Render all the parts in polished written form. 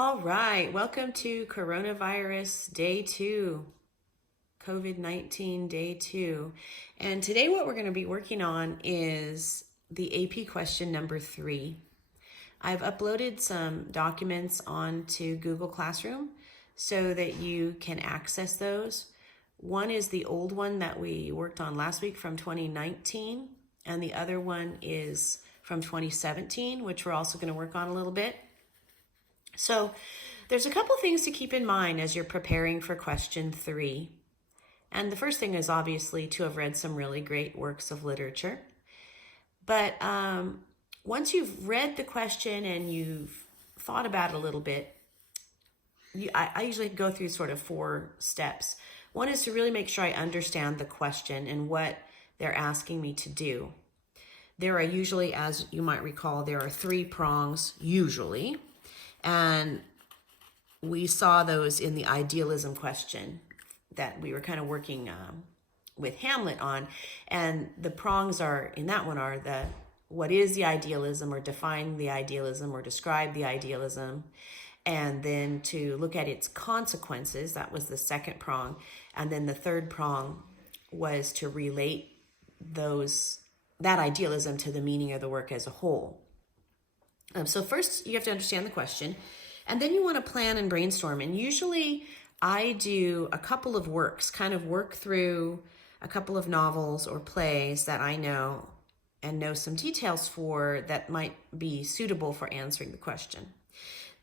All right, welcome to Coronavirus Day 2, COVID-19 Day 2. And today what we're going to be working on is the AP question number 3. I've uploaded some documents onto Google Classroom so that you can access those. One is the old one that we worked on last week from 2019, and the other one is from 2017, which we're also going to work on a little bit. So there's a couple things to keep in mind as you're preparing for question 3. And the first thing is obviously to have read some really great works of literature. But once you've read the question and you've thought about it a little bit, I usually go through sort of 4 steps. One is to really make sure I understand the question and what they're asking me to do. There are usually, as you might recall, there are 3 prongs usually. And we saw those in the idealism question that we were kind of working with Hamlet on. And the prongs are, in that one, are the what is the idealism, or define the idealism, or describe the idealism, and then to look at its consequences. That was the second prong. And then the third prong was to relate that idealism to the meaning of the work as a whole. So first you have to understand the question, and then you want to plan and brainstorm. And usually I do a couple of works, kind of work through a couple of novels or plays that I know and know some details for that might be suitable for answering the question.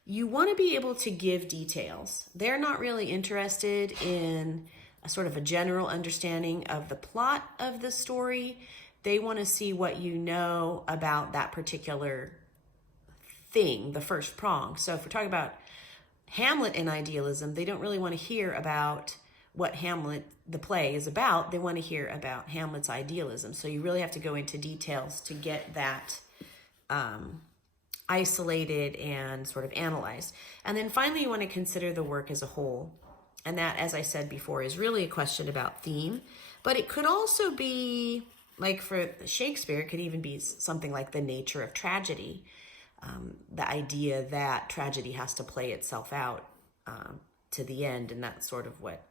You want to be able to give details. They're not really interested in a sort of a general understanding of the plot of the story. They want to see what you know about that particular thing, the first prong. So if we're talking about Hamlet and idealism, they don't really want to hear about what Hamlet, the play, is about. They want to hear about Hamlet's idealism. So you really have to go into details to get that isolated and sort of analyzed. And then finally, you want to consider the work as a whole. And that, as I said before, is really a question about theme. But it could also be, like for Shakespeare, it could even be something like the nature of tragedy. The idea that tragedy has to play itself out to the end, and that's sort of what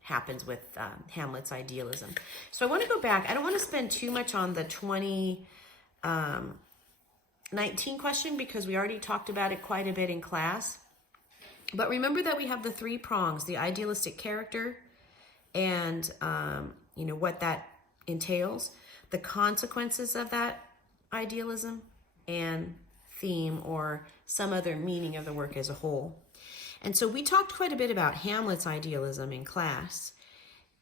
happens with Hamlet's idealism. So I want to go back. I don't want to spend too much on the 2019 question because we already talked about it quite a bit in class. But remember that we have the 3 prongs: the idealistic character, and what that entails, the consequences of that idealism, and theme or some other meaning of the work as a whole. And so we talked quite a bit about Hamlet's idealism in class,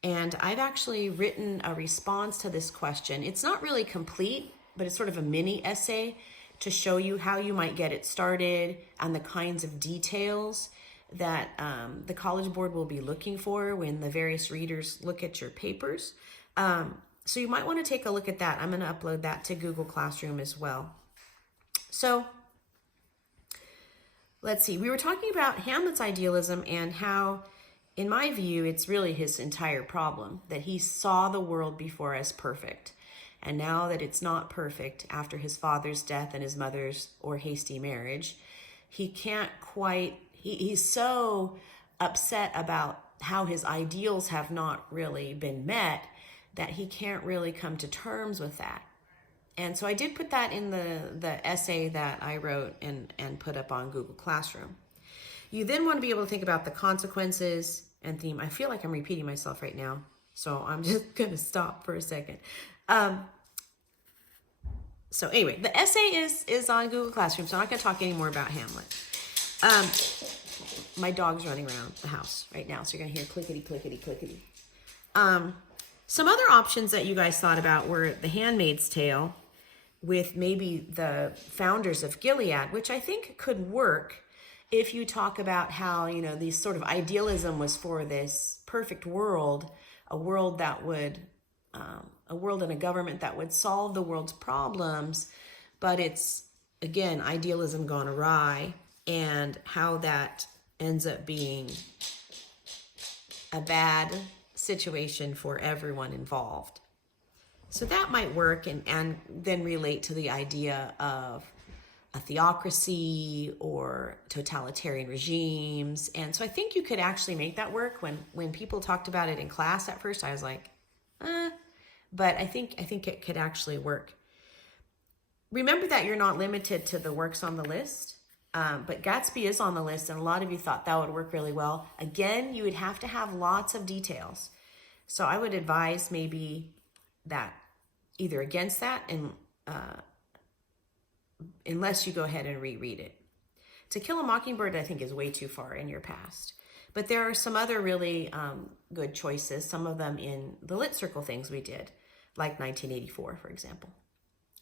and I've actually written a response to this question. It's not really complete, but it's sort of a mini essay to show you how you might get it started and the kinds of details that the College Board will be looking for when the various readers look at your papers. So you might want to take a look at that. I'm going to upload that to Google Classroom as well. So let's see. We were talking about Hamlet's idealism and how, in my view, it's really his entire problem, that he saw the world before as perfect. And now that it's not perfect after his father's death and his mother's hasty marriage, he can't quite, he's so upset about how his ideals have not really been met that he can't really come to terms with that. And so I did put that in the essay that I wrote and put up on Google Classroom. You then want to be able to think about the consequences and theme. I feel like I'm repeating myself right now, so I'm just going to stop for a second. So anyway, the essay is on Google Classroom, so I'm not going to talk anymore about Hamlet. My dog's running around the house right now, so you're going to hear clickety, clickety, clickety. Some other options that you guys thought about were The Handmaid's Tale, with maybe the founders of Gilead, which I think could work if you talk about how, these sort of idealism was for this perfect world, a world that would, a world and a government that would solve the world's problems, but it's, again, idealism gone awry, and how that ends up being a bad situation for everyone involved. So that might work, and then relate to the idea of a theocracy or totalitarian regimes. And so I think you could actually make that work. When people talked about it in class at first, I was like, but I think it could actually work. Remember that you're not limited to the works on the list, but Gatsby is on the list, and a lot of you thought that would work really well. Again, you would have to have lots of details. So I would advise maybe that either against that, and unless you go ahead and reread it. To Kill a Mockingbird, I think, is way too far in your past. But there are some other really good choices, some of them in the Lit Circle things we did, like 1984, for example.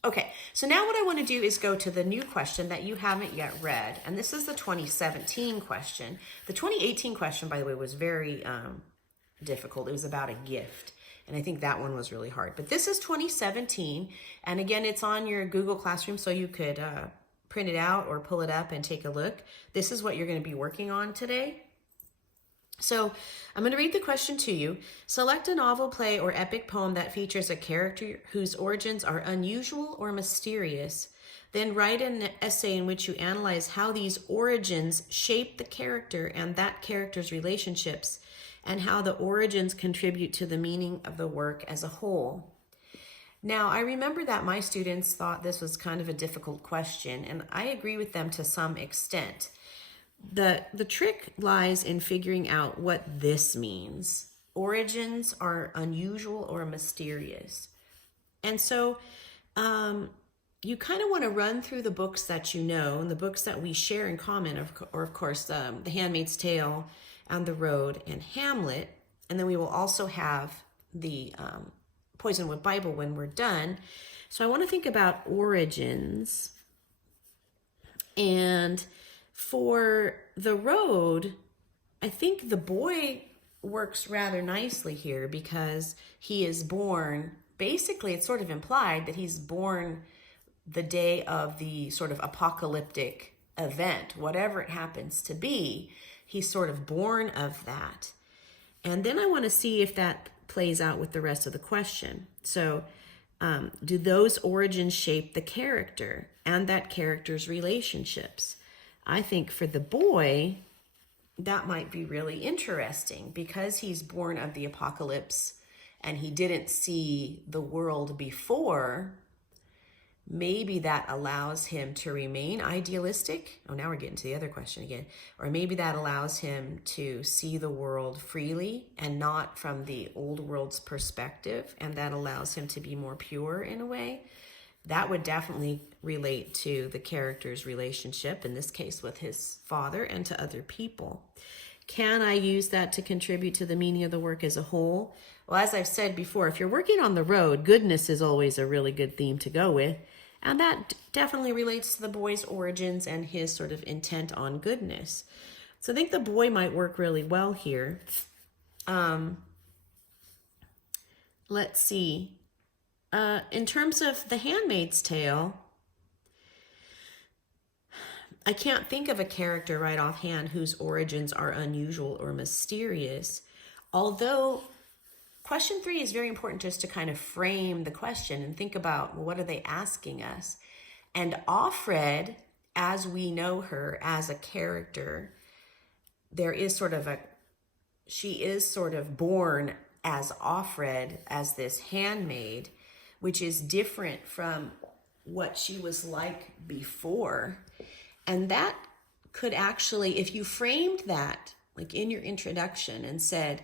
Okay, so now what I want to do is go to the new question that you haven't yet read, and this is the 2017 question. The 2018 question, by the way, was very difficult. It was about a gift, and I think that one was really hard. But this is 2017, and again, it's on your Google Classroom, so you could print it out or pull it up and take a look. This is what you're going to be working on today. So I'm going to read the question to you. Select a novel, play, or epic poem that features a character whose origins are unusual or mysterious. Then write an essay in which you analyze how these origins shape the character and that character's relationships, and how the origins contribute to the meaning of the work as a whole. Now, I remember that my students thought this was kind of a difficult question, and I agree with them to some extent. The trick lies in figuring out what this means. Origins are unusual or mysterious. And so you kind of want to run through the books that you know, and the books that we share in common, or of course, The Handmaid's Tale, and The Road, and Hamlet. And then we will also have the Poisonwood Bible when we're done. So I want to think about origins. And for The Road, I think the boy works rather nicely here because he is born, basically it's sort of implied that he's born the day of the sort of apocalyptic event, whatever it happens to be, he's sort of born of that. And then I want to see if that plays out with the rest of the question. So do those origins shape the character and that character's relationships? I think for the boy, that might be really interesting because he's born of the apocalypse and he didn't see the world before. Maybe that allows him to remain idealistic. Oh, now we're getting to the other question again. Or maybe that allows him to see the world freely and not from the old world's perspective, and that allows him to be more pure in a way. That would definitely relate to the character's relationship, in this case with his father and to other people. Can I use that to contribute to the meaning of the work as a whole? Well, as I've said before, if you're working on the road, goodness is always a really good theme to go with. And that definitely relates to the boy's origins and his sort of intent on goodness. So I think the boy might work really well here. Let's see. In terms of The Handmaid's Tale, I can't think of a character right offhand whose origins are unusual or mysterious. Although question 3 is very important just to kind of frame the question and think about, well, what are they asking us? And Offred, as we know her as a character, she is sort of born as Offred, as this handmaid, which is different from what she was like before. And that could actually, if you framed that like in your introduction and said,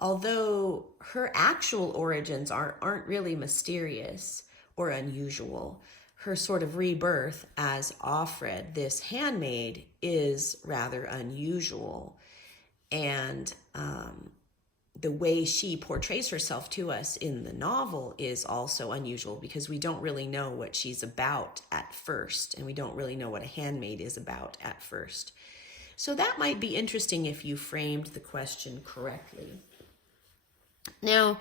although her actual origins aren't really mysterious or unusual, her sort of rebirth as Offred, this handmaid, is rather unusual. And the way she portrays herself to us in the novel is also unusual because we don't really know what she's about at first, and we don't really know what a handmaid is about at first. So that might be interesting if you framed the question correctly. Now,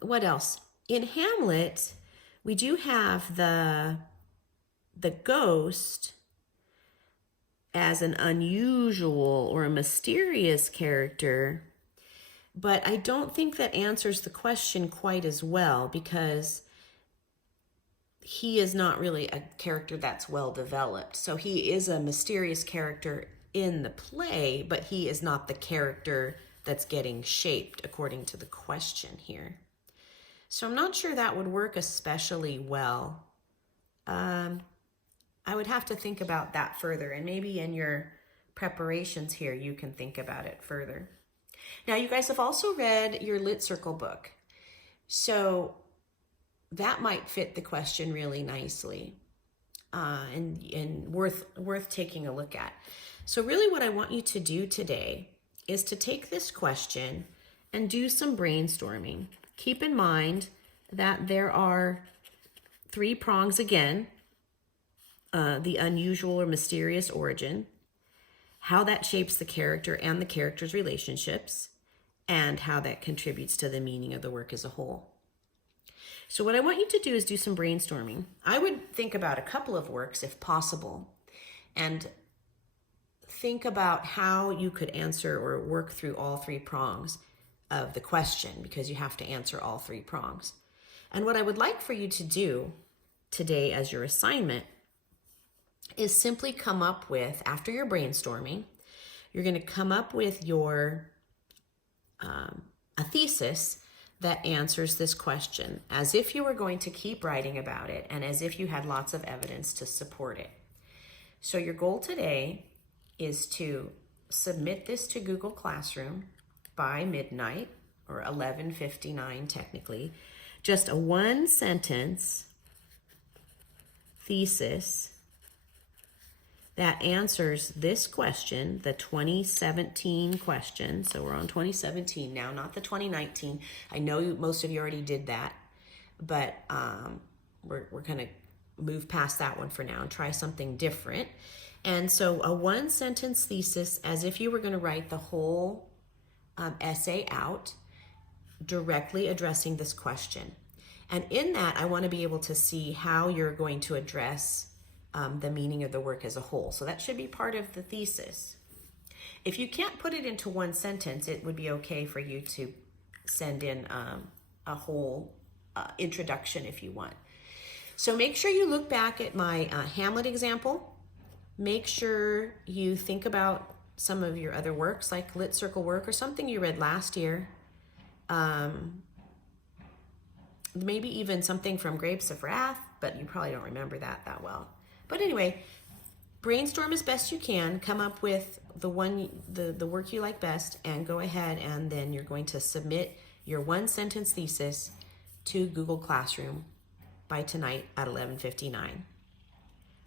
what else? In Hamlet, we do have the ghost as an unusual or a mysterious character, but I don't think that answers the question quite as well, because he is not really a character that's well developed. So he is a mysterious character in the play, but he is not the character that's getting shaped according to the question here. So I'm not sure that would work especially well. I would have to think about that further, and maybe in your preparations here, you can think about it further. Now, you guys have also read your Lit Circle book. So that might fit the question really nicely, and worth taking a look at. So really what I want you to do today is to take this question and do some brainstorming. Keep in mind that there are 3 prongs again: the unusual or mysterious origin, how that shapes the character and the character's relationships, and how that contributes to the meaning of the work as a whole. So what I want you to do is do some brainstorming. I would think about a couple of works if possible, and think about how you could answer or work through all 3 prongs of the question, because you have to answer all 3 prongs. And what I would like for you to do today as your assignment is simply come up with, after your brainstorming, you're going to come up with your a thesis that answers this question, as if you were going to keep writing about it and as if you had lots of evidence to support it. So your goal today is to submit this to Google Classroom by midnight, or 11:59 technically. Just a 1-sentence thesis that answers this question, the 2017 question. So we're on 2017 now, not the 2019. I know most of you already did that, but we're going to move past that one for now and try something different. And so a 1-sentence thesis, as if you were going to write the whole essay out, directly addressing this question. And in that, I want to be able to see how you're going to address the meaning of the work as a whole. So that should be part of the thesis. If you can't put it into 1 sentence, it would be okay for you to send in a whole introduction if you want. So make sure you look back at my Hamlet example. Make sure you think about some of your other works, like Lit Circle work or something you read last year. Maybe even something from Grapes of Wrath, but you probably don't remember that well. But anyway, brainstorm as best you can, come up with the work you like best, and go ahead, and then you're going to submit your 1-sentence thesis to Google Classroom by tonight at 11:59.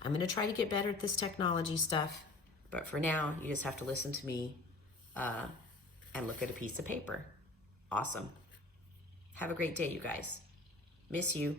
I'm going to try to get better at this technology stuff, but for now, you just have to listen to me and look at a piece of paper. Awesome. Have a great day, you guys. Miss you.